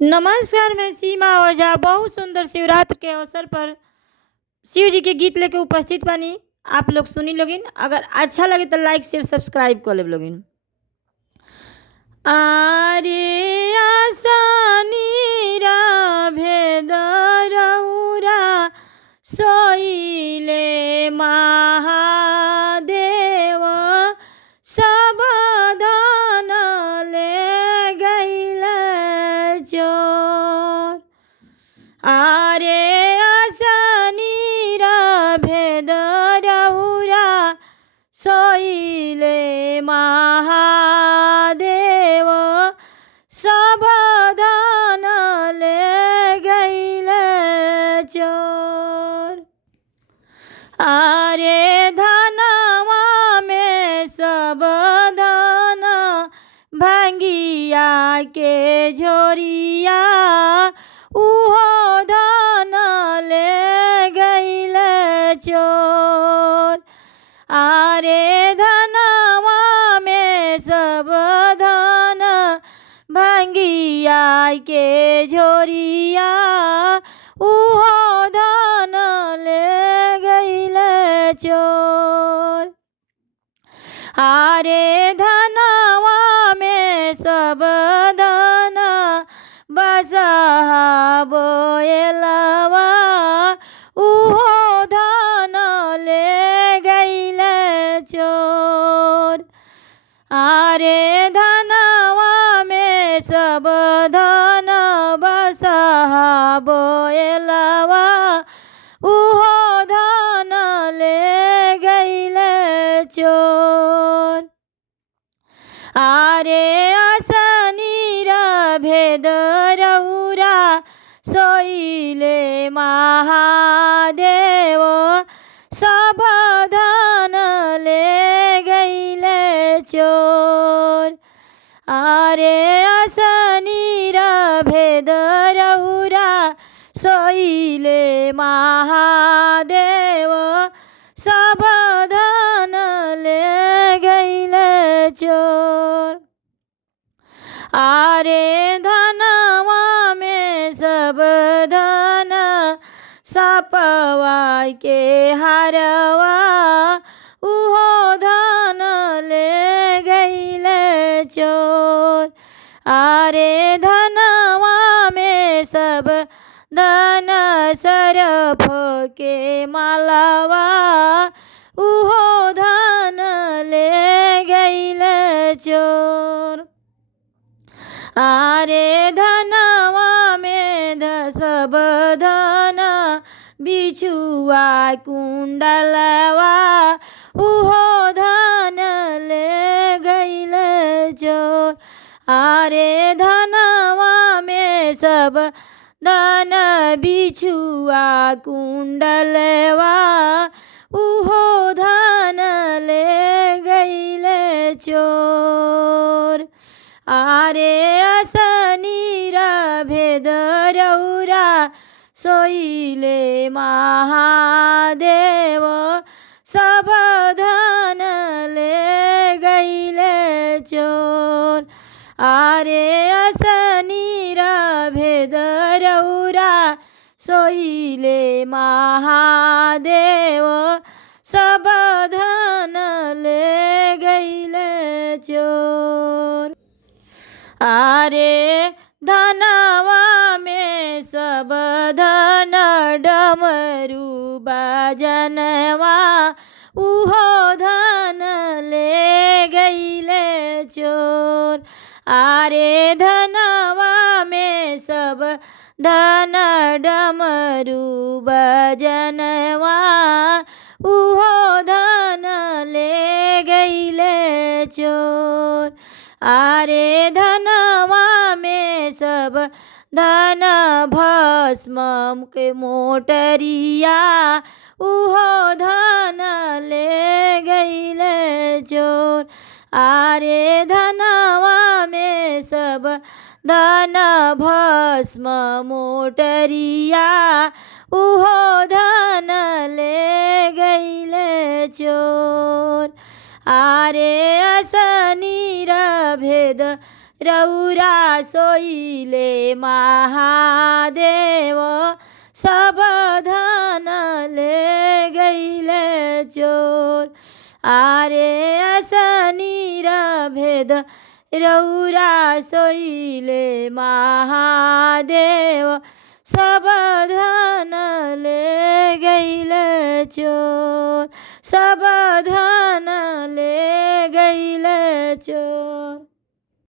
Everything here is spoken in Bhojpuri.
नमस्कार, मैं सीमा ओझा बहुत सुंदर शिवरात्रि के अवसर पर शिव जी के गीत लेके उपस्थित बानी। आप लोग सुनी लोगिन, अगर अच्छा लगे तो लाइक शेयर सब्सक्राइब कर लेब लोगिन। आरे आसानी भेद रउरा सोइले महादेव सब धन ले गइले चोर। आरे आसानी भेद रउरा सोइले महादेव सब धन ले गइले चोर। आरे धनवा में सब धन भंगिया के झोरिया उहो धन ले गइले चोर। आरे धनवा में सब धन भंगिया के झोरिया उहो धन ले गइले चोर। आरे धनवा में सब धन बसहा बोएलवा उहो धन ले गइले चोर। आरे धनवा में सब धन बसहा बोएलवा उहो धन ले गइले चोर। आरे आसनी भेद रउरा सोइले महादेव सब धन ले गइले चोर। आरे आसनी भेद रउरा सोइले महादेव सब धन ले गइले चोर। आरे धनवा में सब धन सपवा के हरवा उहो धन ले गइले चोर। आरे धनवा में सब धन सरफ के मालावा उहो धन ले गइले चोर। आरे धनवा में सब धन बिछुआ कुंडलवा उहो धन ले गइले चोर। आरे धनवा में सब धन बिछुआ कुंडलवा उहो धन ले गइले चोर। आरे आसनी भेद रउरा सोइले महादेव सब धन ले गइले चोर। आरे आसनी भेद रउरा सोइले महादेव सब धन ले गइले चोर। आरे धनवा में सब धन डमरू बजनवा उहो धन ले गइले चोर। आरे धनवा में सब धन डमरू बजनवा उहो धन ले गइले चोर। आरे धनवा में सब धन भस्म के मोटरिया उहो धन ले गइले चोर। आरे धनवा में सब धन भस्म मोटरिया उहो धन ले गइले चोर। आरे आसनी भेद रौरा सोइले महादेव सब धन ले गईले चोर। आरे असनी र भेद रौरा सोइले महादेव सब धन ले गईले चोर, सब धन ले गईले चोर।